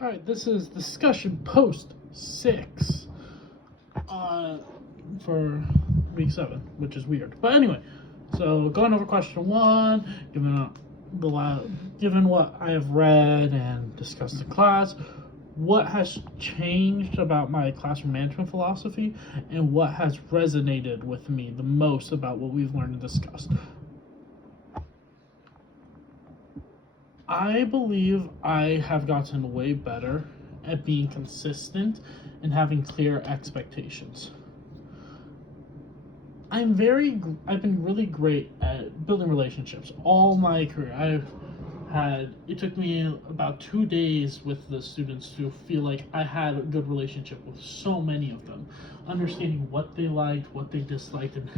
Alright, this is discussion post 6 for week 7, which is weird. But anyway, so going over question 1, given what I have read and discussed in class, what has changed about my classroom management philosophy, and what has resonated with me the most about what we've learned and discussed. I believe I have gotten way better at being consistent and having clear expectations. I've been really great at building relationships all my career. It took me about 2 days with the students to feel like I had a good relationship with so many of them, understanding what they liked, what they disliked, and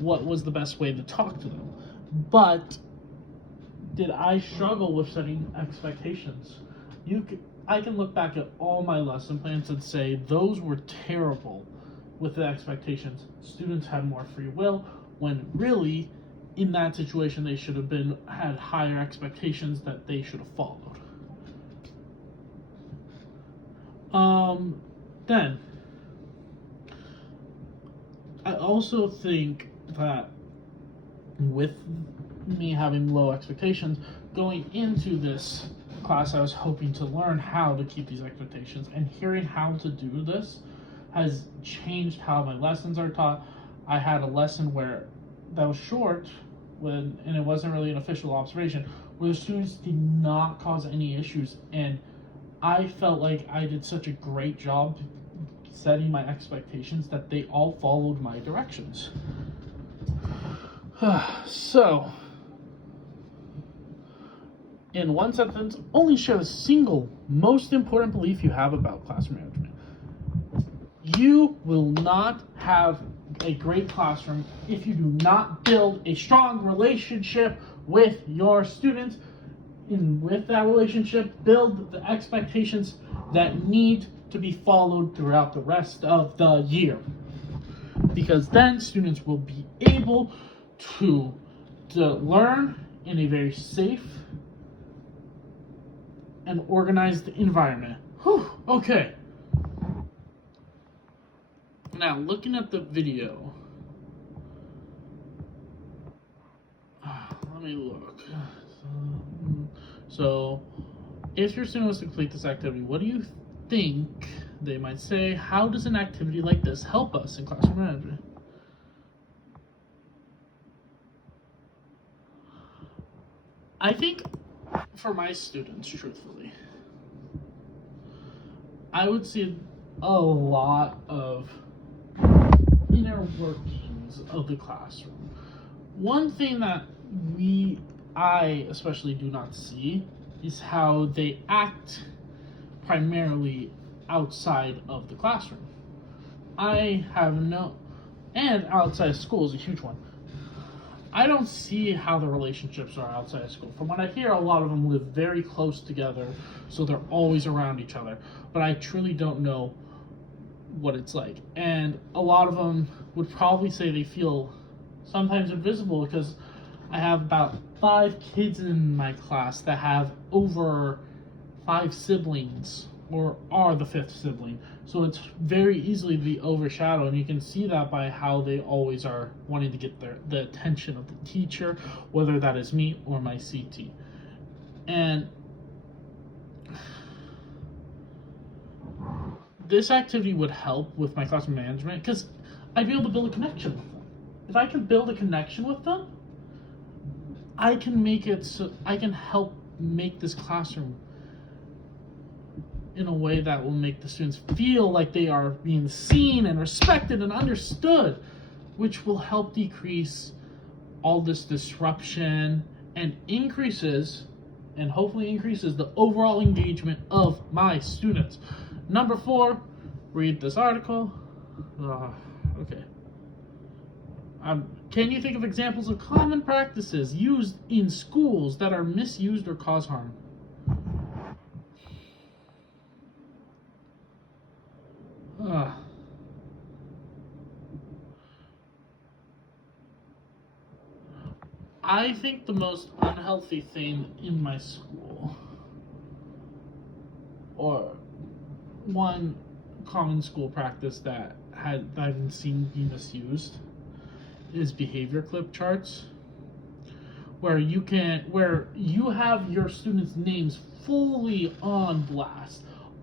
what was the best way to talk to them. But did I struggle with setting expectations? I can look back at all my lesson plans and say those were terrible with the expectations. Students had more free will, when really, in that situation, they should have had higher expectations that they should have followed. Then, I also think that with me having low expectations, going into this class, I was hoping to learn how to keep these expectations, and hearing how to do this has changed how my lessons are taught. I had a lesson that was short, and it wasn't really an official observation, where the students did not cause any issues, and I felt like I did such a great job setting my expectations that they all followed my directions. So, in one sentence, only share the single most important belief you have about classroom management. You will not have a great classroom if you do not build a strong relationship with your students. And with that relationship, build the expectations that need to be followed throughout the rest of the year. Because then students will be able to learn in a very safe and organized environment. Whew, okay. Now, looking at the video, let me look. So, if your student was to complete this activity, what do you think they might say? How does an activity like this help us in classroom management? I think for my students, truthfully, I would see a lot of inner workings of the classroom. One thing that I especially do not see is how they act primarily outside of the classroom. And outside of school is a huge one. I don't see how the relationships are outside of school. From what I hear, a lot of them live very close together, so they're always around each other. But I truly don't know what it's like. And a lot of them would probably say they feel sometimes invisible, because I have about 5 kids in my class that have over 5 siblings, or are the 5th sibling. So it's very easily to be overshadowed, and you can see that by how they always are wanting to get the attention of the teacher, whether that is me or my CT. And this activity would help with my classroom management, because I'd be able to build a connection with them. If I can build a connection with them, I can help make this classroom in a way that will make the students feel like they are being seen and respected and understood, which will help decrease all this disruption and hopefully increases the overall engagement of my students. Number 4, read this article. Okay. Can you think of examples of common practices used in schools that are misused or cause harm? I think the most unhealthy thing in my school or one common school practice that I've seen be misused is behavior clip charts, where you have your students' names fully on blast,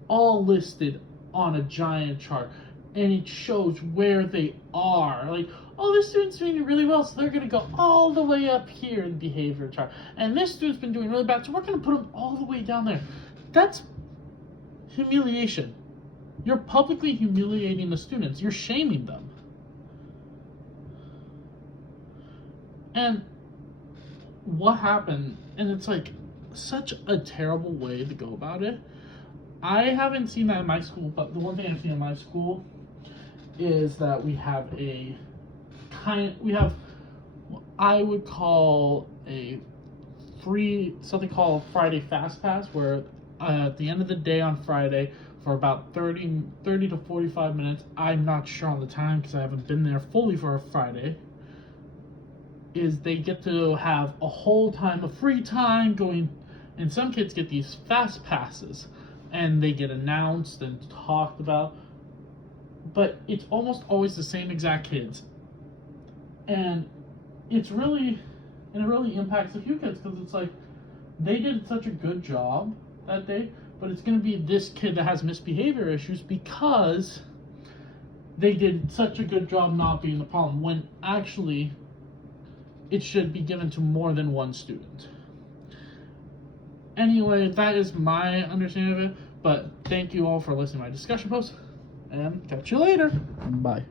all listed on a giant chart, and it shows where they are. Like, oh, this student's doing really well, so they're going to go all the way up here in the behavior chart. And this student's been doing really bad, so we're going to put them all the way down there. That's humiliation. You're publicly humiliating the students. You're shaming them. And what happened, and it's like such a terrible way to go about it. I haven't seen that in my school, but the one thing I've seen in my school is that we have what I would call something called Friday Fast Pass, where at the end of the day on Friday, for about 30 to 45 minutes, I'm not sure on the time because I haven't been there fully for a Friday, is they get to have a whole time of free time going, and some kids get these fast passes, and they get announced and talked about, but it's almost always the same exact kids. And it really impacts a few kids, because it's like, they did such a good job that day, but it's going to be this kid that has misbehavior issues because they did such a good job not being the problem, when actually it should be given to more than one student. Anyway, that is my understanding of it, but thank you all for listening to my discussion post, and catch you later. Bye.